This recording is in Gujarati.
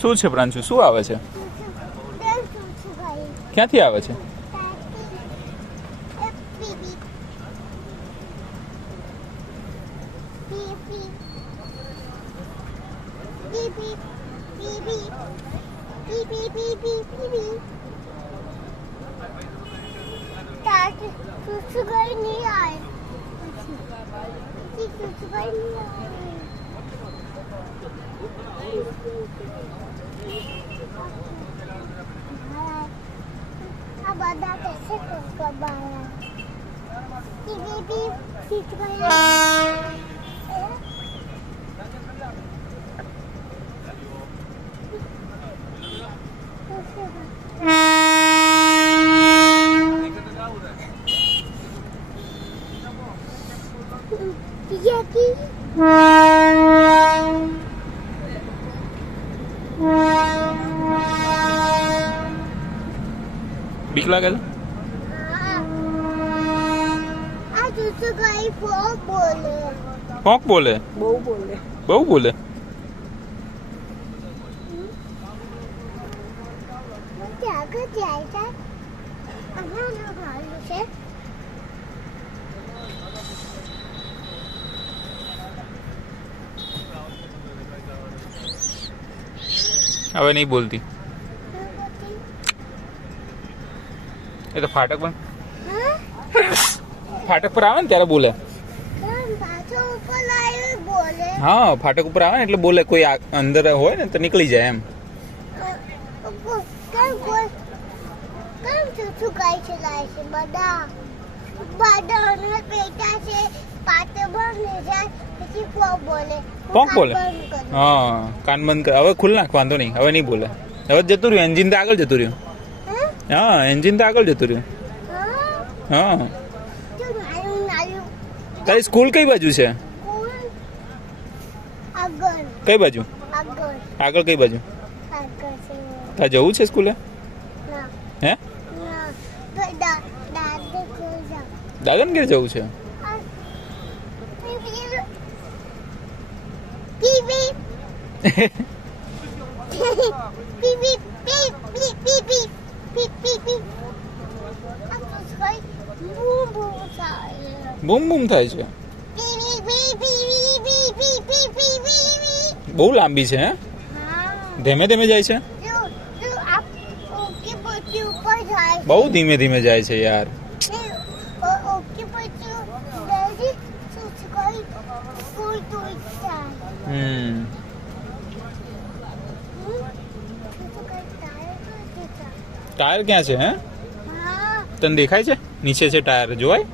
શું છે પ્રાંશુ? શું આવે છે? ક્યાંથી આવે છે? બીક લાગે છે? કોક બોલે? બહુ બોલે. હવે નહીં બોલતી. એ તો ફાટક પર આવે ને ત્યારે બોલે. હા, ફાટક ઉપર આવે ને એટલે બોલે. કોઈ અંદર હોય ને તો નીકળી જાય એમ. પોક બોલે. હા, કાન બંધ કર. હવે ખુલ્લ નાખ, વાંધો નહીં. હવે નહીં બોલે. હવે જતું રહ્યું એન્જિન તો આગળ જતું રહ્યું. હા, એન્જિન તો આગળ જતું રહ્યું. હા. તારી સ્કૂલ કઈ બાજુ છે? કઈ બાજુ? આગળ કઈ બાજુ? તારે જવું છે સ્કૂલે? હે? દાદાને ઘેર જવું છે? બૂમ બૂમ થાય છે. બહુ લાંબી છે. હે? ધીમે ધીમે જાય છે. બહુ ધીમે ધીમે જાય છે યાર. ટાયર ક્યાં છે? હે, તને દેખાય છે? નીચે છે ટાયર, જોવાય?